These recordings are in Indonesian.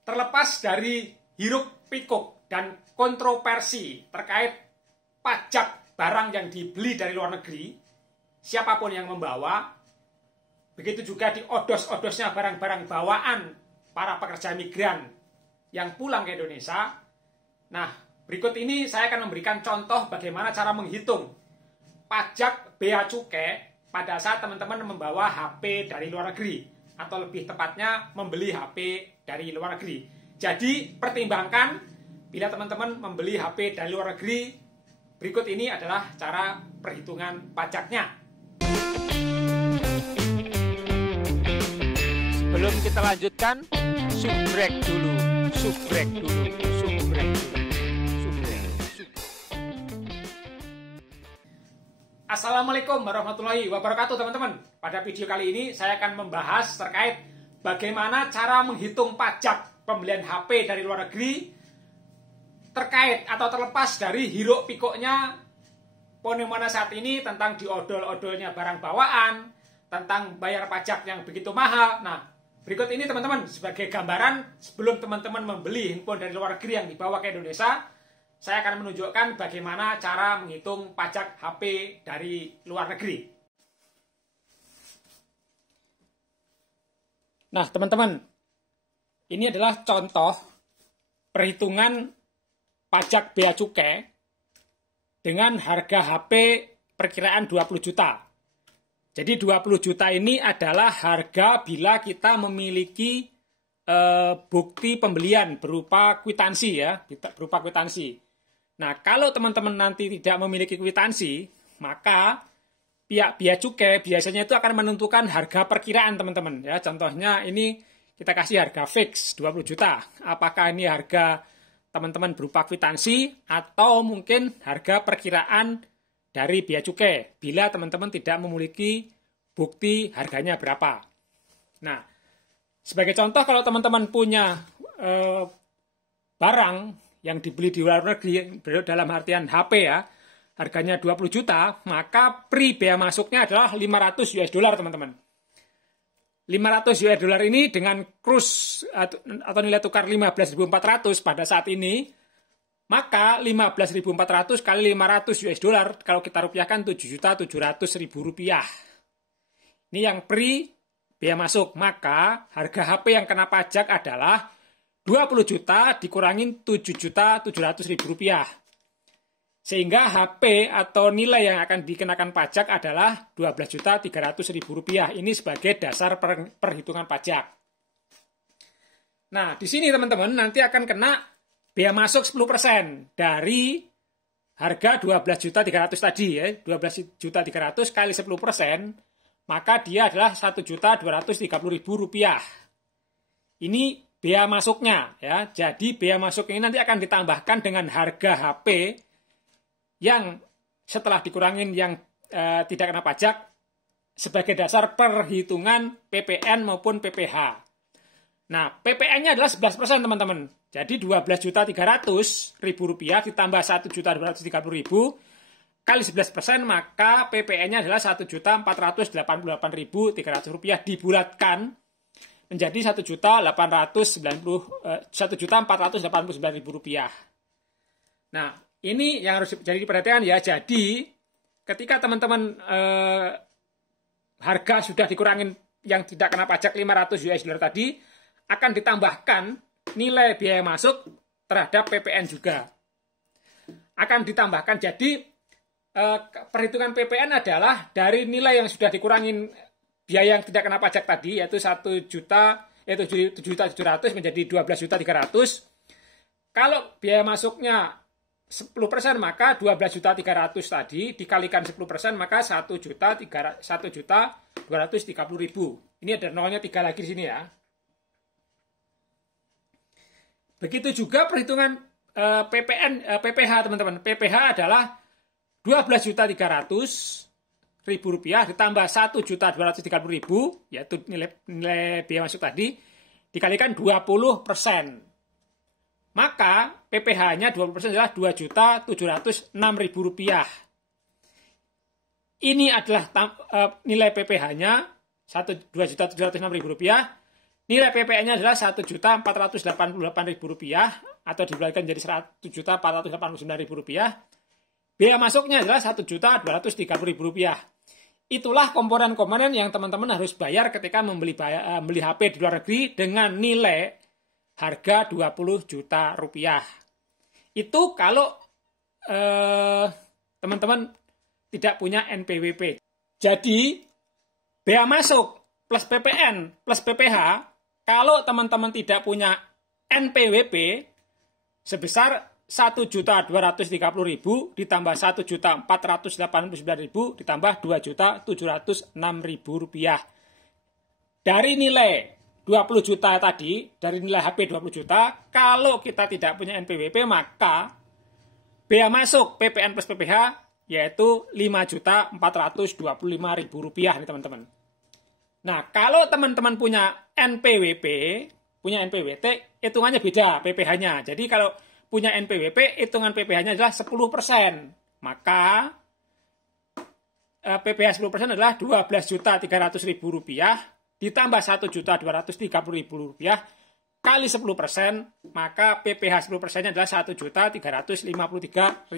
Terlepas dari hiruk pikuk dan kontroversi terkait pajak barang yang dibeli dari luar negeri, siapapun yang membawa, begitu juga di odos-odosnya barang-barang bawaan para pekerja migran yang pulang ke Indonesia. Nah, berikut ini saya akan memberikan contoh bagaimana cara menghitung pajak bea cukai pada saat teman-teman membawa HP dari luar negeri, atau lebih tepatnya membeli HP dari luar negeri. Jadi pertimbangkan bila teman-teman membeli HP dari luar negeri, berikut ini adalah cara perhitungan pajaknya. Sebelum kita lanjutkan, subrek dulu. Assalamualaikum warahmatullahi wabarakatuh teman-teman. Pada video kali ini saya akan membahas terkait bagaimana cara menghitung pajak pembelian HP dari luar negeri terkait atau terlepas dari hiruk pikuknya fenomena saat ini tentang diodol-odolnya barang bawaan, tentang bayar pajak yang begitu mahal. Nah, berikut ini teman-teman sebagai gambaran sebelum teman-teman membeli handphone dari luar negeri yang dibawa ke Indonesia, saya akan menunjukkan bagaimana cara menghitung pajak HP dari luar negeri. Nah, teman-teman, ini adalah contoh perhitungan pajak bea cukai dengan harga HP perkiraan 20 juta. Jadi 20 juta ini adalah harga bila kita memiliki bukti pembelian berupa kwitansi ya, berupa kwitansi. Nah, kalau teman-teman nanti tidak memiliki kwitansi, maka pihak bea cukai biasanya itu akan menentukan harga perkiraan teman-teman ya. Contohnya ini kita kasih harga fix 20 juta. Apakah ini harga teman-teman berupa kwitansi atau mungkin harga perkiraan dari bea cukai bila teman-teman tidak memiliki bukti harganya berapa. Nah, sebagai contoh kalau teman-teman punya barang yang dibeli di luar negeri dalam artian HP ya, harganya 20 juta, maka bea masuknya adalah 500 US dollar teman-teman. 500 US dollar ini dengan kurs atau nilai tukar 15.400 pada saat ini, maka 15.400 kali 500 US dollar kalau kita rupiahkan 7.700.000 rupiah. Ini yang bea masuk, maka harga HP yang kena pajak adalah 20 juta dikurangin 7.700.000 rupiah. Sehingga HP atau nilai yang akan dikenakan pajak adalah 12.300.000 rupiah. Ini sebagai dasar perhitungan pajak. Nah, di sini teman-teman nanti akan kena bea masuk 10% dari harga 12.300 tadi ya. 12.300 kali 10%, maka dia adalah 1.230.000 rupiah. Ini bea masuknya ya. Jadi bea masuk ini nanti akan ditambahkan dengan harga HP yang setelah dikurangin yang tidak kena pajak sebagai dasar perhitungan PPN maupun PPH. Nah, PPN-nya adalah 11% teman-teman. Jadi 12.300.000 rupiah ditambah 1.230.000 kali 11%, maka PPN-nya adalah 1.488.300 rupiah dibulatkan menjadi 1.489.000 rupiah. Nah, ini yang harus jadi perhatian ya. Jadi, ketika teman-teman harga sudah dikurangin yang tidak kena pajak 500 US dollar tadi, akan ditambahkan nilai biaya masuk terhadap PPN juga. Akan ditambahkan, jadi perhitungan PPN adalah dari nilai yang sudah dikurangin biaya yang tidak kena pajak tadi, yaitu 7.700.000 menjadi 12.300.000. Kalau biaya masuknya 10%, maka 12.300.000 tadi dikalikan 10%, maka 1.230.000. Ini ada nolnya 3 lagi di sini ya. Begitu juga perhitungan PPH teman-teman. PPH adalah 12.300.000 rupiah ditambah 1.230.000, yaitu nilai biaya masuk tadi, dikalikan 20%. Maka PPH-nya 20% adalah 2.706.000 rupiah. Ini adalah nilai PPH-nya 2.706.000 rupiah. Nilai PPN-nya adalah Rp1.488.000 atau dibalikan jadi Rp1.489.000. Biaya masuknya adalah Rp1.230.000. Itulah komponen-komponen yang teman-teman harus bayar ketika membeli HP di luar negeri dengan nilai harga Rp20 juta. Itu kalau teman-teman tidak punya NPWP. Jadi, bea masuk plus PPN plus PPh, kalau teman-teman tidak punya NPWP sebesar Rp1.230.000 ditambah Rp1.489.000 ditambah Rp2.706.000. Dari nilai 20 juta tadi, dari nilai HP 20 juta, kalau kita tidak punya NPWP, maka bea masuk PPN plus PPh yaitu Rp5.425.000 nih teman-teman. Nah, kalau teman-teman punya NPWP, hitungannya beda PPh-nya. Jadi kalau punya NPWP, hitungan PPh-nya adalah 10%. Maka PPh 10% adalah Rp12.300.000 ditambah Rp1.230.000 kali 10%, maka PPh 10%-nya adalah Rp1.353.000.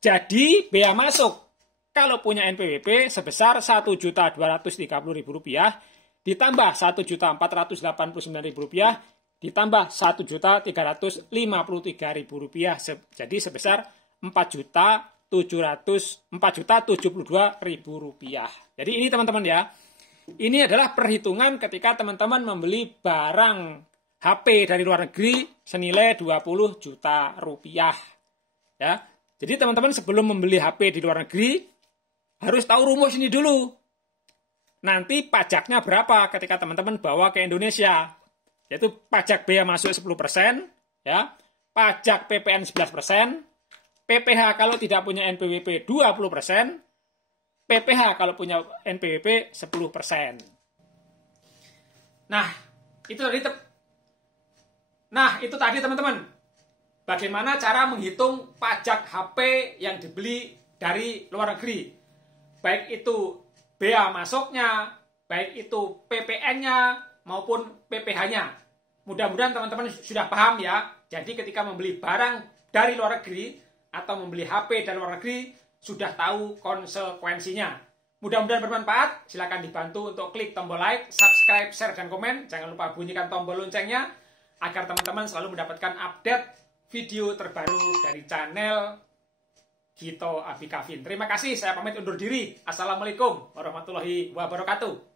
Jadi, bea masuk kalau punya NPWP sebesar Rp1.230.000 ditambah Rp1.489.000 ditambah Rp1.353.000. Jadi sebesar Rp4.072.000. Jadi ini teman-teman ya. Ini adalah perhitungan ketika teman-teman membeli barang HP dari luar negeri senilai Rp20 juta. Ya. Jadi teman-teman sebelum membeli HP di luar negeri harus tahu rumus ini dulu. Nanti pajaknya berapa ketika teman-teman bawa ke Indonesia? Yaitu pajak bea masuk 10%, ya, pajak PPN 11%, PPh kalau tidak punya NPWP 20%, PPh kalau punya NPWP 10%. Nah, itu tadi teman-teman. Bagaimana cara menghitung pajak HP yang dibeli dari luar negeri. Baik itu bea masuknya, baik itu PPN-nya, maupun PPh-nya. Mudah-mudahan teman-teman sudah paham ya. Jadi ketika membeli barang dari luar negeri atau membeli HP dari luar negeri, sudah tahu konsekuensinya. Mudah-mudahan bermanfaat. Silakan dibantu untuk klik tombol like, subscribe, share, dan komen. Jangan lupa bunyikan tombol loncengnya agar teman-teman selalu mendapatkan update video terbaru dari channel Gito Abi Kavin. Terima kasih, saya pamit undur diri. Assalamualaikum warahmatullahi wabarakatuh.